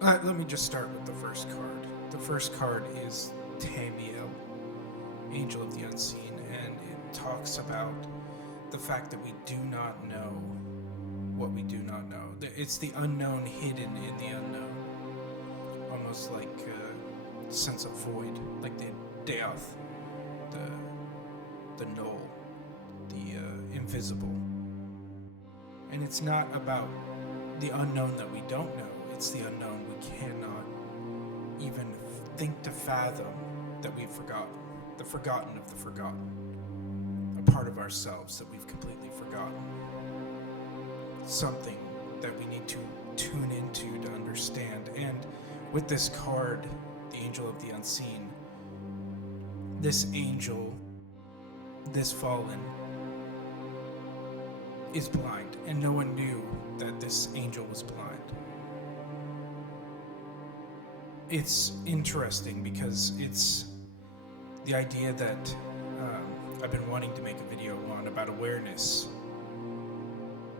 Let me just start with the first card. The first card is Tamiel, Angel of the Unseen, and it talks about the fact that we do not know what we do not know. It's the unknown hidden in the unknown. Almost like a sense of void, like the Death, the null, the invisible. And it's not about the unknown that we don't know, it's the unknown we cannot even think to fathom that we've forgotten. The forgotten of the forgotten. A part of ourselves that we've completely forgotten. Something that we need to tune into to understand. And with this card, the Angel of the Unseen, this angel, this fallen, is blind, and no one knew that this angel was blind. It's interesting because it's the idea that I've been wanting to make a video on about awareness.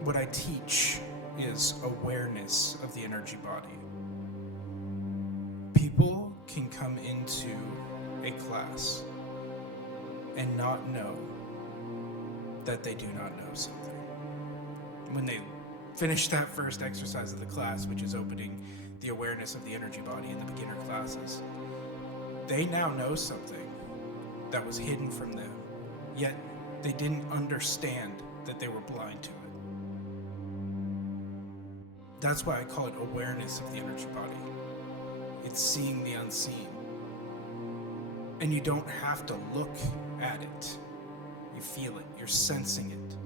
What I teach is awareness of the energy body. People can come into a class and not know that they do not know something. When they finish that first exercise of the class, which is opening the awareness of the energy body in the beginner classes, they now know something that was hidden from them, yet they didn't understand that they were blind to it. That's why I call it awareness of the energy body. It's seeing the unseen. And you don't have to look at it. You feel it, you're sensing it.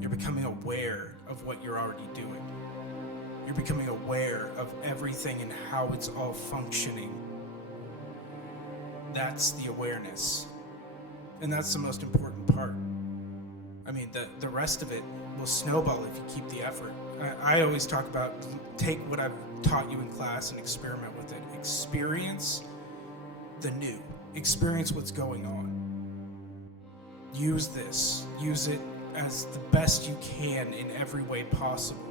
You're becoming aware of what you're already doing. You're becoming aware of everything and how it's all functioning. That's the awareness. And that's the most important part. I mean, the rest of it will snowball if you keep the effort. I always talk about take what I've taught you in class and experiment with it. Experience the new. Experience what's going on. Use this. Use it as the best you can in every way possible.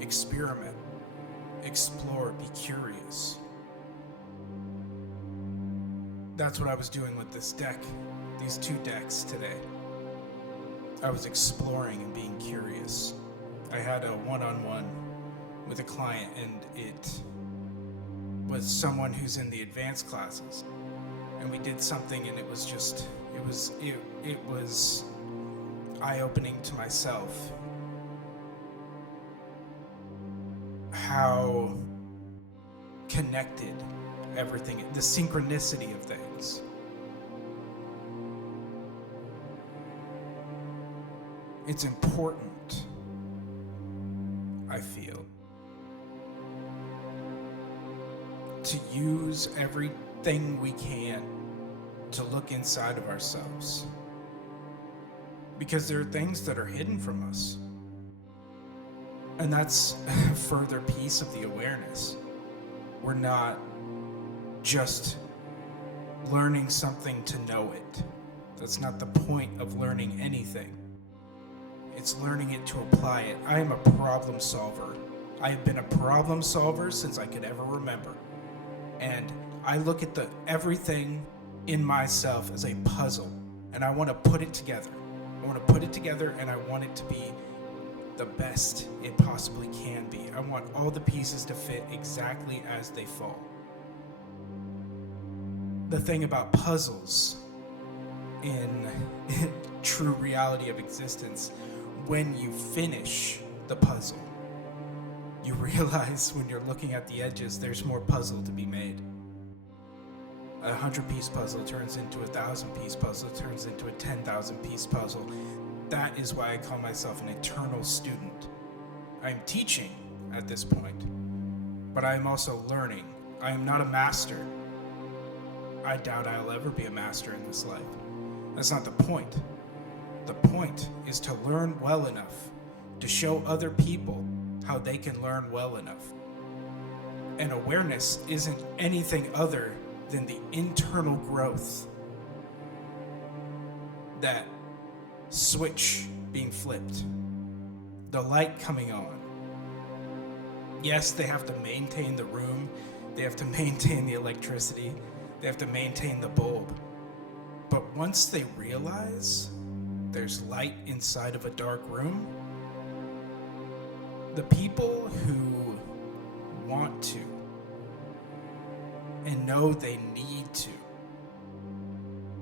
Experiment. Explore. Be curious. That's what I was doing with this deck. These two decks today. I was exploring and being curious. I had a one-on-one with a client, and it was someone who's in the advanced classes. And we did something, and it was eye-opening to myself. How connected everything, the synchronicity of things. It's important, I feel, to use everything we can to look inside of ourselves. Because there are things that are hidden from us. And that's a further piece of the awareness. We're not just learning something to know it. That's not the point of learning anything. It's learning it to apply it. I am a problem solver. I have been a problem solver since I could ever remember. And I look at everything in myself as a puzzle, and I want to put it together. I want to put it together, and I want it to be the best it possibly can be. I want all the pieces to fit exactly as they fall. The thing about puzzles in true reality of existence, when you finish the puzzle, you realize when you're looking at the edges, there's more puzzle to be made. A 100-piece puzzle turns into a 1,000-piece puzzle, turns into a 10,000-piece puzzle. That is why I call myself an eternal student. I'm teaching at this point, but I am also learning. I am not a master. I doubt I'll ever be a master in this life. That's not the point. The point is to learn well enough to show other people how they can learn well enough. And awareness isn't anything other than the internal growth. That switch being flipped. The light coming on. Yes, they have to maintain the room They have to maintain the electricity. They have to maintain the bulb. But once they realize there's light inside of a dark room, the people who want to and know they need to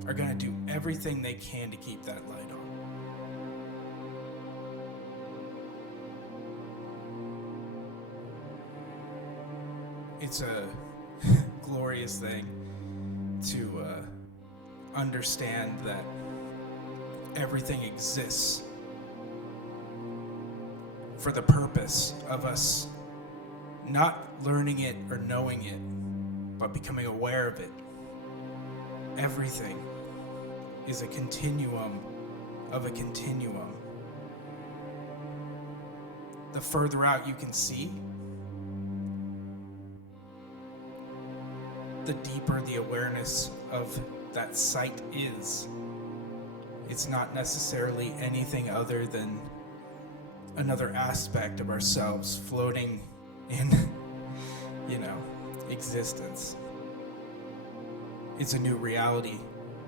are going to do everything they can to keep that light on. It's a glorious thing to understand that everything exists for the purpose of us not learning it or knowing it, but becoming aware of it. Everything is a continuum of a continuum. The further out you can see, the deeper the awareness of that sight is. It's not necessarily anything other than another aspect of ourselves floating in, existence. It's a new reality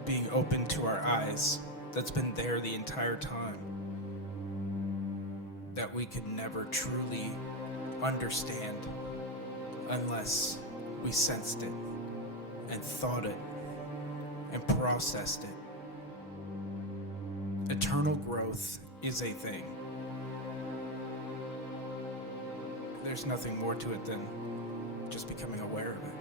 being open to our eyes that's been there the entire time, that we could never truly understand unless we sensed it and thought it and processed it. Eternal growth is a thing. There's nothing more to it than just becoming aware of it.